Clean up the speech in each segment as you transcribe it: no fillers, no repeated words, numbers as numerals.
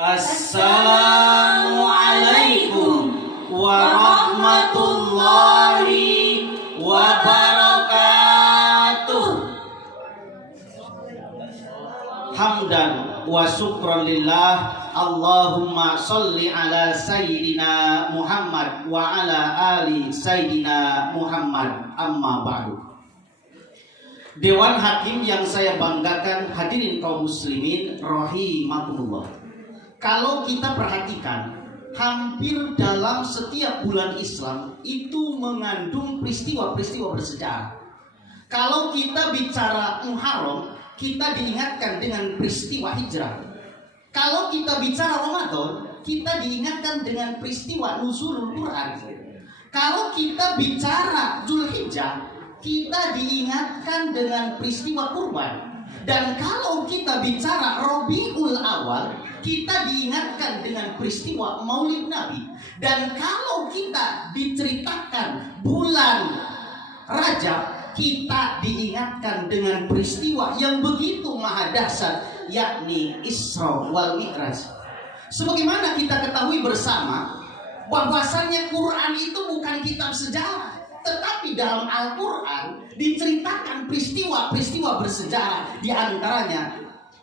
Assalamualaikum warahmatullahi wabarakatuh. Hamdan wa syukran lillah. Allahumma sholli ala sayyidina Muhammad wa ala ali sayyidina Muhammad. Amma ba'du. Dewan Hakim yang saya banggakan, hadirin kaum muslimin rahimakumullah. Kalau kita perhatikan, hampir dalam setiap bulan Islam itu mengandung peristiwa-peristiwa bersejarah. Kalau kita bicara Muharram, kita diingatkan dengan peristiwa hijrah. Kalau kita bicara Ramadan, kita diingatkan dengan peristiwa nuzulul Quran. Kalau kita bicara Dzulhijjah, kita diingatkan dengan peristiwa kurban. Dan kalau kita bicara Rabiul Awal, kita diingatkan dengan peristiwa Maulid Nabi. Dan kalau kita diceritakan bulan Rajab, kita diingatkan dengan peristiwa yang begitu maha dahsyat, yakni Isra wal Mi'raj. Sebagaimana kita ketahui bersama, bahwasannya Quran itu bukan kitab sejarah, tetapi dalam Al-Quran diceritakan peristiwa-peristiwa bersejarah, di antaranya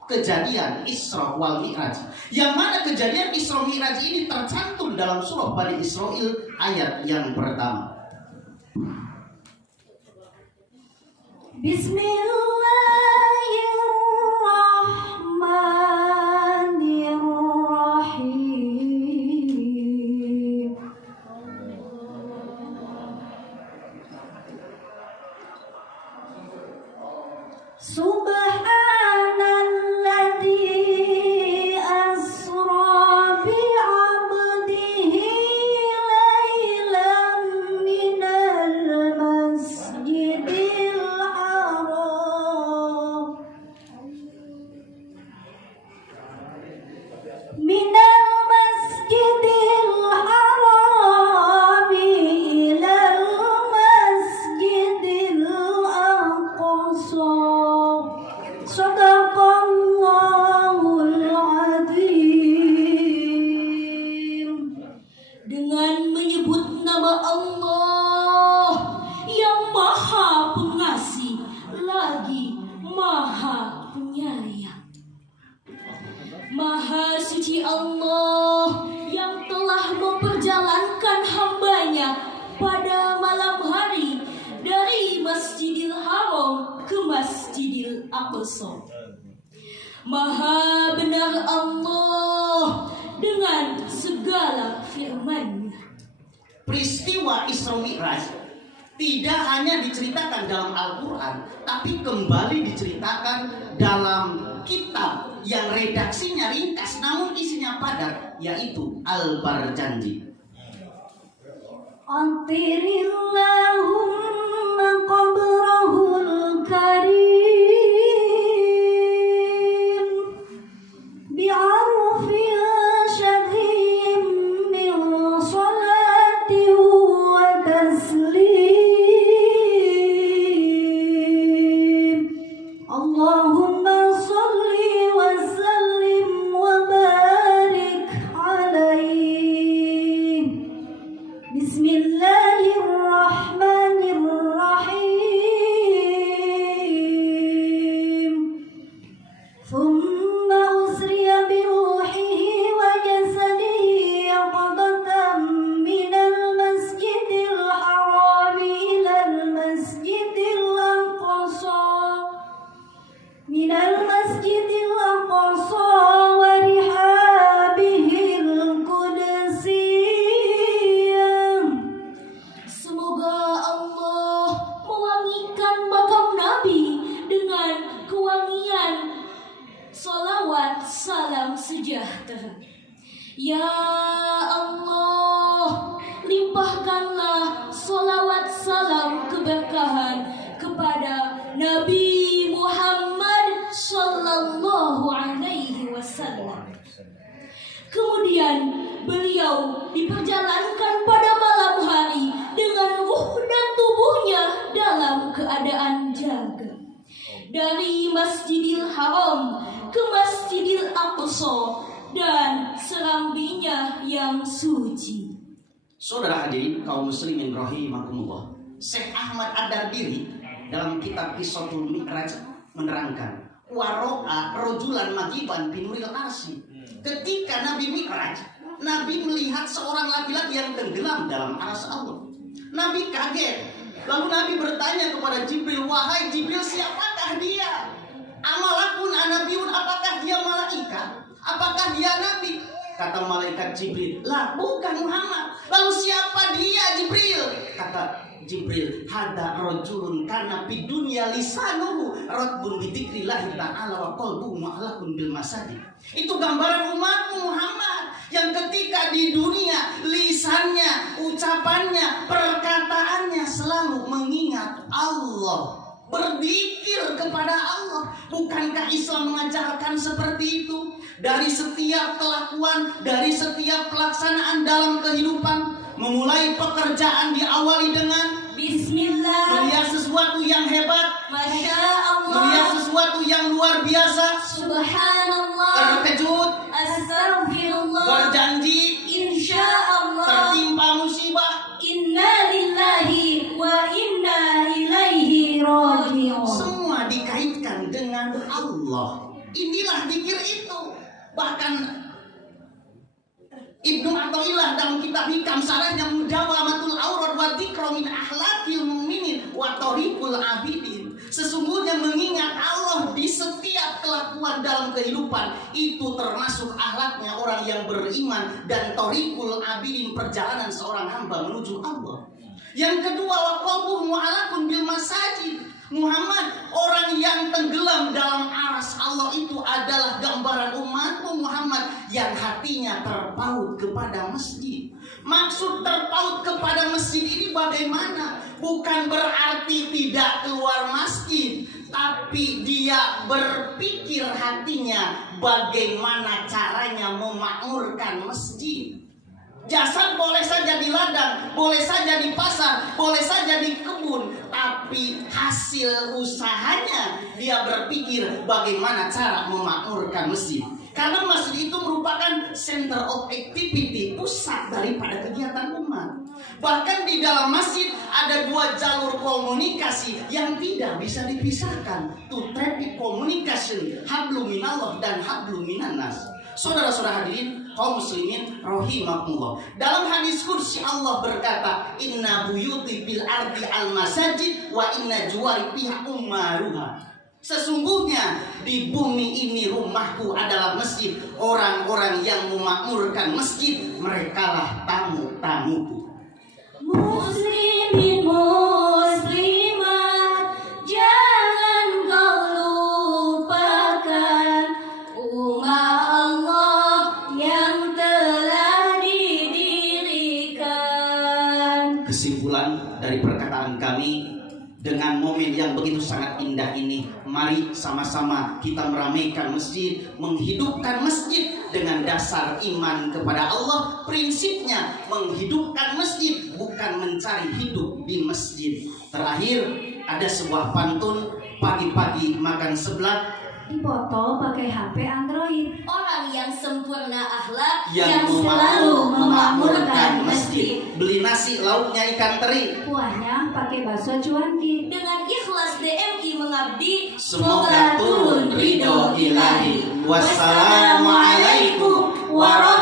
kejadian Isra wal Mi'raj. Yang mana kejadian Isra Mi'raj ini tercantum dalam surah Bani Israil ayat yang pertama. Bismillahirrahmanirrahim. Subhanalladzi asra bi'abdihi laylan minal masjidil haram ilal masjidil aqsa. Shadaqallahul azim. Dengan menyebut nama Allah yang maha pengasih lagi maha penyayang. Maha suci Allah yang telah memperjalankan hambanya pada malam hari dari Masjidil Haram ke Masjidil Aqsa. Maha benar Allah dengan segala firman-Nya. Peristiwa Isra Mi'raj tidak hanya diceritakan dalam Al-Quran, tapi kembali diceritakan dalam kitab yang redaksinya ringkas namun isinya padat, yaitu Al-Barjanji. Antirillahumma qabrahul karim bi'arfin syadhim min salati wa taslim. Allahumma salli wa sallim wa barik alaih. Bismillahirrahmanirrahim. Thumma usriya biruhihi wa jasadihi yaqadatan minal masjidil harami ilal masjidil aqsa. Minal masjidil aqsa wa rihabihil qudsiyah. Semoga Allah mewangikan makam Nabi dengan kewangian salawat salam sejahtera. Ya Allah, limpahkanlah salawat salam keberkahan kepada Nabi Sallallahu Alaihi Wasallam. Kemudian beliau diperjalankan pada malam hari dengan ruh dan tubuhnya dalam keadaan jaga. Dari Masjidil Haram ke Masjidil Aqsa dan serambinya yang suci. Saudara hadirin kaum muslimin rahimakumullah, Syekh Ahmad Ad-Dardiri dalam kitab Qissatul Mi'raj menerangkan, waro'a rojulan magiban binuril arsy. Ketika Nabi Mi'raj, Nabi melihat seorang laki-laki yang tenggelam dalam arsy Allah. Nabi kaget. Lalu Nabi bertanya kepada Jibril, wahai Jibril, siapakah dia? Amalakun anabiun, apakah dia malaikat? Apakah dia nabi? Kata malaikat Jibril, lah bukan Muhammad. Lalu siapa dia Jibril? Kata Jibril, hada rajulun kana fid dunya lisanuhu radbun bi dzikrillah ta'ala wa qalbuhu mu'allaqun bil masajid. Itu gambaran umatmu Muhammad yang ketika di dunia lisannya, ucapannya, perkataannya selalu mengingat Allah, berzikir kepada Allah. Bukankah Islam mengajarkan seperti itu? Dari setiap kelakuan, dari setiap pelaksanaan dalam kehidupan, memulai pekerjaan diawali dengan Bismillah. melihat sesuatu yang hebat, Masya Allah. melihat sesuatu yang luar biasa, Subhanallah. terkejut, Astagfirullah. berjanji, Insya Allah. tertimpa musibah. Inna lillahi wa inna ilaihi raji'un. Semua dikaitkan dengan Allah. Inilah zikir itu. Bahkan Ibnu Athaillah dalam kitab Hikam Sarahnya Mudawamatul Awrad wa dzikra min akhlaqil mu'minin wa thariqul abidin. Sesungguhnya mengingat Allah di setiap kelakuan dalam kehidupan itu termasuk akhlaknya orang yang beriman dan thariqul abidin, perjalanan seorang hamba menuju Allah. Yang kedua, wa qalbuhu mu'allaqun bil masajid. Muhammad, orang yang tenggelam dalam aras Allah itu adalah gambaran umatmu Muhammad yang hatinya terpaut kepada masjid. Maksud terpaut kepada masjid ini bagaimana? Bukan berarti tidak keluar masjid, tapi dia berpikir hatinya bagaimana caranya memakmurkan masjid. Jasad boleh saja di ladang, boleh saja di pasar, boleh saja di kebun, tapi hasil usahanya dia berpikir bagaimana cara memakmurkan masjid. Karena masjid itu merupakan center of activity, pusat daripada kegiatan umat. Bahkan di dalam masjid ada dua jalur komunikasi yang tidak bisa dipisahkan. Two traffic communication, hablum minallah dan hablum minannas. Saudara-saudara hadirin kaum muslimin rahimakumullah, dalam hadis qudsi Allah berkata, inna buyuti fil ardi al masajid wa inna juwari fiha ummaruha. Sesungguhnya di bumi ini rumahku adalah masjid. Orang-orang yang memakmurkan masjid, merekalah tamu-tamuku. Muslimin muslimat, jangan kau lupakan umat Allah yang telah didirikan. Kesimpulan dari perkataan kami, dengan momen yang begitu sangat indah ini, mari sama-sama kita meramaikan masjid, menghidupkan masjid dengan dasar iman kepada Allah. Prinsipnya menghidupkan masjid, bukan mencari hidup di masjid. Terakhir, ada sebuah pantun, pagi-pagi makan seblak, Dipoto pakai HP Android. Orang yang sempurna akhlak, yang selalu memakmurkan masjid. Beli nasi lauknya ikan teri, Kuahnya pakai bakso cuanki. Dengan ikhlas DMI mengabdi, semoga turun ridho ilahi. Wassalamualaikum warahmatullahi